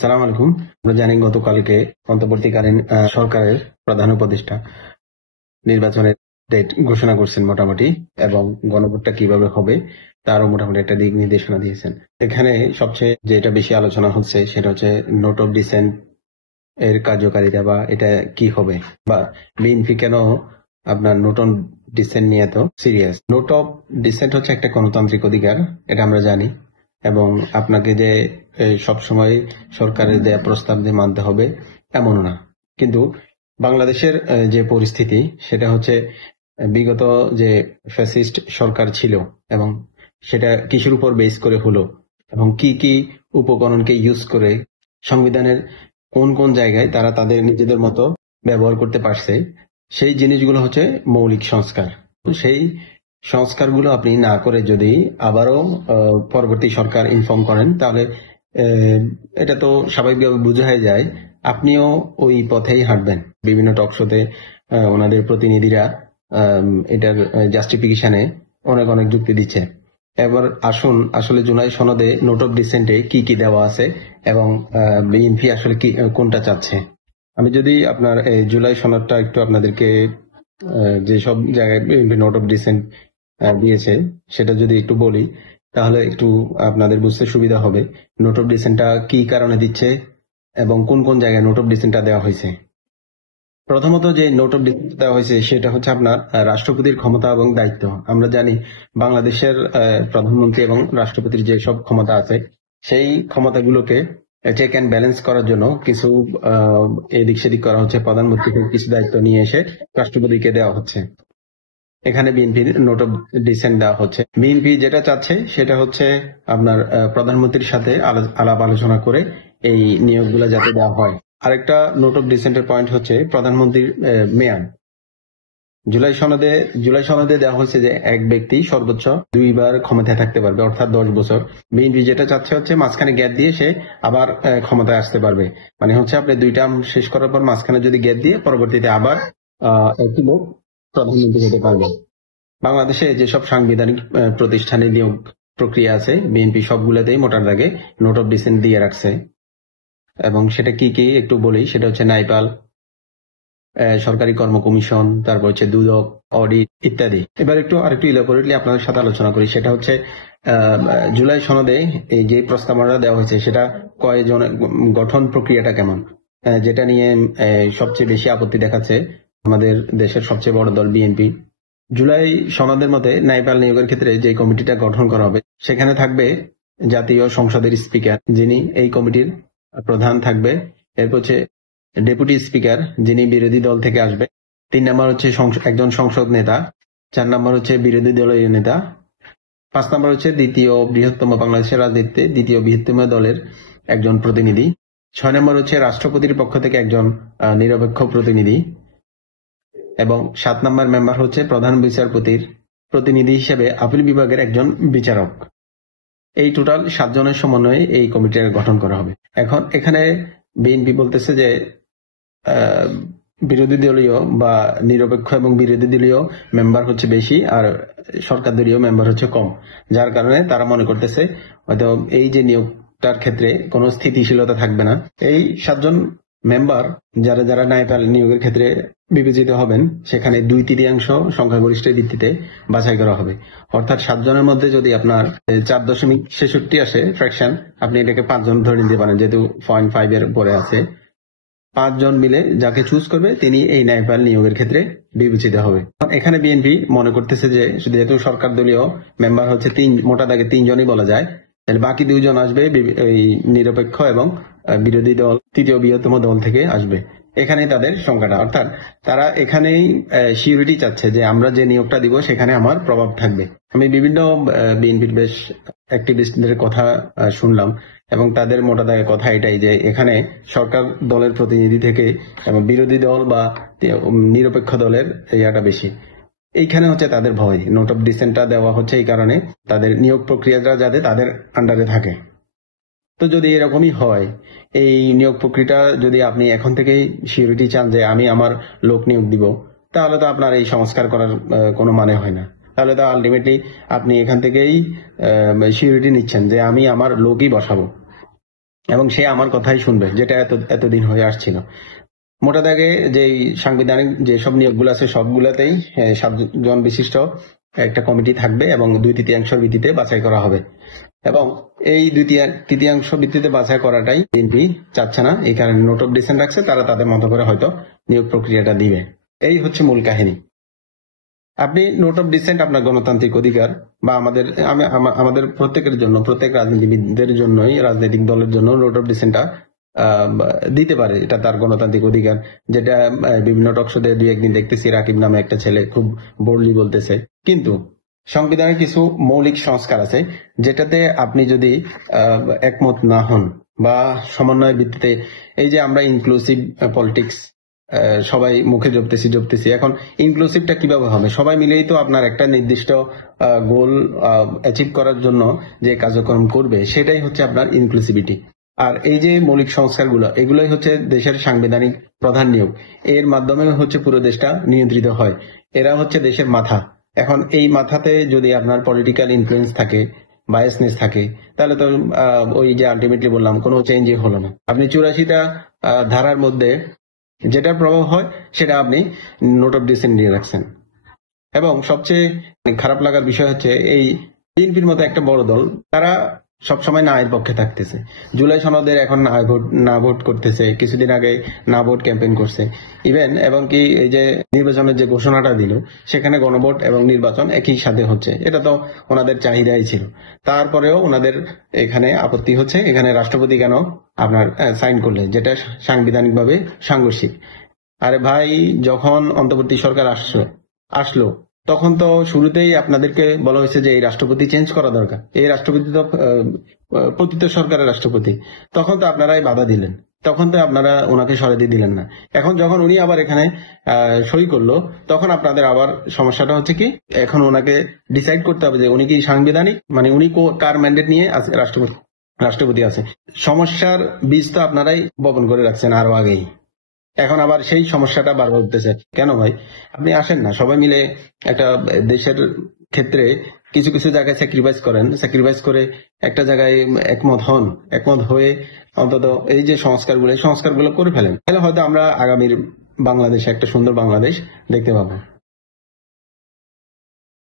সালাম আলাইকুম। আমরা জানি গতকালকে অন্তর্বর্তীকালীন সরকারের প্রধান উপদেষ্টা নির্বাচনের ডেট ঘোষণা করছেন মোটামুটি, এবং গণভোটটা কিভাবে হবে তারও মোটামুটি একটা দিক নির্দেশনা দিয়েছেন। এখানে সবচেয়ে যেটা বেশি আলোচনা হচ্ছে সেটা হচ্ছে নোট অফ ডিসেন্ট এর কার্যকারিতা, বা এটা কি হবে, বা বিএনপি কেন আপনার নোট অন ডিসেন্ট নিয়ে এত সিরিয়াস। নোট অফ ডিসেন্ট হচ্ছে একটা গণতান্ত্রিক অধিকার, এটা আমরা জানি, এবং আপনাকে যে সবসময় সরকারের দেয়া প্রস্তাব দিয়ে মানতে হবে এমন না। কিন্তু বাংলাদেশের যে পরিস্থিতি সেটা হচ্ছে বিগত যে ফ্যাসিস্ট সরকার ছিল, এবং সেটা কিসের উপর বেস করে হলো, এবং কি কি উপকরণকে ইউজ করে সংবিধানের কোন কোন জায়গায় তারা তাদের নিজেদের মতো ব্যবহার করতে পারছে, সেই জিনিসগুলো হচ্ছে মৌলিক সংস্কার। সেই সংস্কারগুলো আপনি না করে যদি আবারও পরবর্তী সরকার ইনফর্ম করেন, তাহলে এটা তো স্বাভাবিকভাবে বোঝাই যায় আপনিও ওই পথেই হাঁটবেন। বিভিন্ন টক শোতে ওনাদের প্রতিনিধিরা এটার জাস্টিফিকেশনে অনেক অনেক যুক্তি দিচ্ছে। এবার আসুন আসলে জুলাই সনদে নোট অফ ডিসেন্টে কি কি দেওয়া আছে এবং বিএনপি আসলে কি কোনটা চাচ্ছে। আমি যদি আপনার এই জুলাই সনদটা একটু আপনাদেরকে যেসব জায়গায় বিএনপি নোট অফ ডিসেন্ট দিয়েছে সেটা যদি একটু বলি, তাহলে একটু আপনাদের বুঝতে সুবিধা হবে নোট অফ ডিসেন্টটা কি কারণে দিচ্ছে এবং কোন কোন জায়গায় নোট অফ ডিসেন্টটা দেওয়া হয়েছে। প্রথমত যে নোট অফ ডিসেন্ট দেওয়া হয়েছে সেটা হচ্ছে আপনার রাষ্ট্রপতির ক্ষমতা এবং দায়িত্ব। আমরা জানি বাংলাদেশের প্রধানমন্ত্রী এবং রাষ্ট্রপতির যে সব ক্ষমতা আছে, সেই ক্ষমতাগুলোকে চেক অ্যান্ড ব্যালেন্স করার জন্য কিছু এদিক সেদিক করা হচ্ছে। প্রধানমন্ত্রীকে কিছু দায়িত্ব নিয়ে এসে রাষ্ট্রপতিকে দেওয়া হচ্ছে। এখানে বিএনপির নোট অফ ডিসেন্ট দেওয়া হচ্ছে। বিএনপি যেটা চাচ্ছে সেটা হচ্ছে আপনার প্রধানমন্ত্রীর সাথে আলাপ আলোচনা করে এই নিয়োগগুলো যাতে দেওয়া হয়। আরেকটা নোট অফ ডিসেন্টের পয়েন্ট হচ্ছে প্রধানমন্ত্রীর মেয়াদ। জুলাই সনদে দেওয়া হচ্ছে যে এক ব্যক্তি সর্বোচ্চ 2 বার ক্ষমতায় থাকতে পারবে, অর্থাৎ 10 বছর। বিএনপি যেটা চাচ্ছে হচ্ছে মাঝখানে গ্যাপ দিয়ে সে আবার ক্ষমতায় আসতে পারবে। মানে হচ্ছে আপনি 2 টার্ম শেষ করার পর মাঝখানে যদি গ্যাপ দিয়ে পরবর্তীতে আবার একটি লোক প্রধানমন্ত্রী হতে পারবে। বাংলাদেশে যেসব সাংবিধানিক প্রতিষ্ঠানে নিয়োগ প্রক্রিয়া আছে, বিএনপি সবগুলোতেই মোটার দাগে নোট অফ ডিসেন্ট দিয়ে রাখছে। এবং সেটা কি কি একটু বলি, সেটা হচ্ছে নাইপাল, সরকারি কর্ম কমিশন, তারপর হচ্ছে দুদক, অডিট ইত্যাদি। এবার আরেকটু ইলাবোরেটলি আপনাদের সাথে আলোচনা করি। সেটা হচ্ছে জুলাই সনদে এই যে প্রস্তাবনা দেওয়া হয়েছে সেটা কয়জন, গঠন প্রক্রিয়াটা কেমন, যেটা নিয়ে সবচেয়ে বেশি আপত্তি দেখাচ্ছে আমাদের দেশের সবচেয়ে বড় দল বিএনপি। জুলাই সনদের মতে নাইপাল নিয়োগের ক্ষেত্রে যে কমিটিটা গঠন করা হবে সেখানে থাকবে জাতীয় সংসদের স্পিকার, যিনি এই কমিটির প্রধান থাকবে। এরপর হচ্ছে ডেপুটি স্পিকার, যিনি বিরোধী দল থেকে আসবে। 3 নম্বর হচ্ছে একজন সংসদ নেতা। 4 নম্বর হচ্ছে বিরোধী দলীয় নেতা। 5 নম্বর হচ্ছে বাংলাদেশের রাজনীতিতে দ্বিতীয় বৃহত্তম দলের একজন প্রতিনিধি। 6 নম্বর হচ্ছে রাষ্ট্রপতির পক্ষ থেকে একজন নিরপেক্ষ প্রতিনিধি, এবং 7 নম্বর মেম্বার হচ্ছে প্রধান বিচারপতির প্রতিনিধি হিসেবে আপিল বিভাগের একজন বিচারক। এই টোটাল 7 জনের সমন্বয়ে এই কমিটির গঠন করা হবে। এখন এখানে বিএনপি বলতেছে যে বিরোধী দলীয় বা নিরপেক্ষ এবং বিরোধী দলীয় মেম্বার হচ্ছে বেশি আর সরকার দলীয় মেম্বার হচ্ছে কম, যার কারণে তারা মনে করতেছে হয়তো এই যে নিয়োগটার ক্ষেত্রে কোনো স্থিতিশীলতা থাকবে না। এই 7 জন মেম্বার যারা যারা নাইপাল নিয়োগের ক্ষেত্রে বিবেচিত হবেন, সেখানে 2/3 সংখ্যাগরিষ্ঠের ভিত্তিতে বাছাই করা হবে। অর্থাৎ 7 জনের মধ্যে যদি আপনার 4.66 আসে ফ্র্যাকশন, আপনি এটাকে 5 জন ধরে নিতে পারেন, যেহেতু 0.5 এর উপরে আছে। 5 জন মিলে যাকে চুজ করবে তিনি এই নাইপাল নিয়োগের ক্ষেত্রে বিবেচিত হবে। এখানে বিএনপি মনে করতেছে যে যেহেতু সরকার দলীয় মেম্বার হচ্ছে মোটা দাগে 3 জনই বলা যায়, তাহলে বাকি 2 জন আসবে এই নিরপেক্ষ এবং বিরোধী দল তৃতীয় বৃহত্তম দল থেকে আসবে। এখানেই তাদের সংখ্যাটা, অর্থাৎ তারা এখানেই সিউরিটি চাচ্ছে যে আমরা যে নিয়োগটা দিব সেখানে আমার প্রভাব থাকবে। আমি বিভিন্ন বিএনপির বেশ অ্যাক্টিভিস্টদের কথা শুনলাম, এবং তাদের মোটা দাগে কথা এটাই যে এখানে সরকার দলের প্রতিনিধি থেকে এবং বিরোধী দল বা নিরপেক্ষ দলের ইয়াটা বেশি। এইখানে হচ্ছে তাদের ভয়। নোট অফ ডিসেন্টটা দেওয়া হচ্ছে এই কারণে তাদের নিয়োগ প্রক্রিয়াটা যাতে তাদের আন্ডারে থাকে। তো যদি এরকমই হয়, এই নিয়োগ প্রক্রিয়াটা যদি আপনি এখন থেকেই সিউরিটি চান যে আমি আমার লোক নিয়োগ দিব, তাহলে তো আপনার এই সংস্কার করার কোনো মানে হয় না। তাহলে তো আলটিমেটলি আপনি এখান থেকেই সিউরিটি নিচ্ছেন যে আমি আমার লোকই বসাবো। এবং সে আমার কথাই শুনবে, যেটা এতদিন হয়ে আসছিল। মোটা দাগে যে সাংবিধানিক যেসব নিয়োগগুলো আছে সবগুলোতেই 7 জন বিশিষ্ট একটা কমিটি থাকবে এবং 2/3 ভিত্তিতে বাছাই করা হবে। এবং এই 2/3 ভিত্তিতে বাছাই করাটাই বিএনপি চাচ্ছে না, এই কারণে নোট অফ ডিসেন্ট রাখছে। তারা তাদের মতো করে হয়তো নিয়োগ প্রক্রিয়াটা দিবে। এই হচ্ছে মূল কাহিনী। আপনি নোট অফ ডিসেন্ট আপনার গণতান্ত্রিক অধিকার, বা আমাদের প্রত্যেকের জন্য, প্রত্যেক রাজনীতিবিদদের জন্যই, রাজনৈতিক দলের জন্য নোট অফ ডিসেন্টটা দিতে পারে। এটা তার গণতান্ত্রিক অধিকার, যেটা বিভিন্ন টকশোতে 2-1 দিন দেখতেছি রাকিব নামে একটা ছেলে খুব বোল্ডলি বলতেছে। কিন্তু সংবিধানের কিছু মৌলিক সংস্কার আছে যেটাতে আপনি যদি একমত না হন বা সমন্বয়ের ভিত্তিতে, এই যে আমরা ইনক্লুসিভ পলিটিক্স সবাই মুখে জপতেছি, এখন ইনক্লুসিভটা কিভাবে হবে? সবাই মিলেই তো আপনার একটা নির্দিষ্ট গোল অ্যাচিভ করার জন্য যে কার্যক্রম করবে, সেটাই হচ্ছে আপনার ইনক্লুসিভিটি। আর এই যে মৌলিক সংস্কারগুলো, এগুলোই হচ্ছে দেশের সাংবিধানিক প্রধান নিয়োগ। এর মাধ্যমে হচ্ছে পুরো দেশটা নিয়ন্ত্রিত হয়। এরা হচ্ছে দেশের মাথা। এখন এই মাথাতে যদি আপনার পলিটিক্যাল ইনফ্লুয়েন্স থাকে, বায়াসনেস থাকে, তাহলে তো ওই যে আলটিমেটলি বললাম, কোনো চেঞ্জই হলো না। আপনি 84টা ধারার মধ্যে যেটার প্রভাব হয় সেটা আপনি নোট অফ ডিসেন্ট নিয়ে রাখছেন। এবং সবচেয়ে খারাপ লাগার বিষয় হচ্ছে এই বিএনপির মতো একটা বড় দল, তারা সবসময় না এর পক্ষে থাকতেছে। জুলাই সনদের এখন না ভোট করতেছে, কিছুদিন আগে না ভোট ক্যাম্পেইন করছে ইভেন, এবং কি এই যে নির্বাচনের যে ঘোষণাটা দিল, সেখানে গণভোট এবং নির্বাচন একই সাথে হচ্ছে। এটা তো ওনাদের চাহিদাই ছিল। তারপরেও ওনাদের এখানে আপত্তি হচ্ছে, এখানে রাষ্ট্রপতি কেন আপনার সাইন করলে, যেটা সাংবিধানিকভাবে সাংঘর্ষিক। আরে ভাই, যখন অন্তর্বর্তী সরকার আসলো তখন তো শুরুতেই আপনাদেরকে বলা হয়েছে যে এই রাষ্ট্রপতি চেঞ্জ করা দরকার। এই রাষ্ট্রপতি তো পতিত সরকারের রাষ্ট্রপতি। তখন তো আপনারাই বাধা দিলেন, তখন তো আপনারা ওনাকে সরাতে দিলেন না। এখন যখন উনি আবার এখানে সই করলো, তখন আপনাদের আবার সমস্যাটা হচ্ছে কি, এখন ওনাকে ডিসাইড করতে হবে যে উনি কি সাংবিধানিক, মানে উনি কার ম্যান্ডেট নিয়ে রাষ্ট্রপতি আছে। সমস্যার বীজ তো আপনারাই বপন করে রাখছেন আরো আগেই। এখন আবার সেই সমস্যাটা বারবার উঠতেছে। কেন ভাই? আপনি আসেন না, সবাই মিলে একটা দেশের ক্ষেত্রে কিছু কিছু জায়গায় স্যাক্রিফাইস করে একটা জায়গায় একমত হয়ে অন্তত এই যে সংস্কারগুলো করে ফেলেন, তাহলে হয়তো আমরা আগামীর বাংলাদেশে একটা সুন্দর বাংলাদেশ দেখতে পাবো।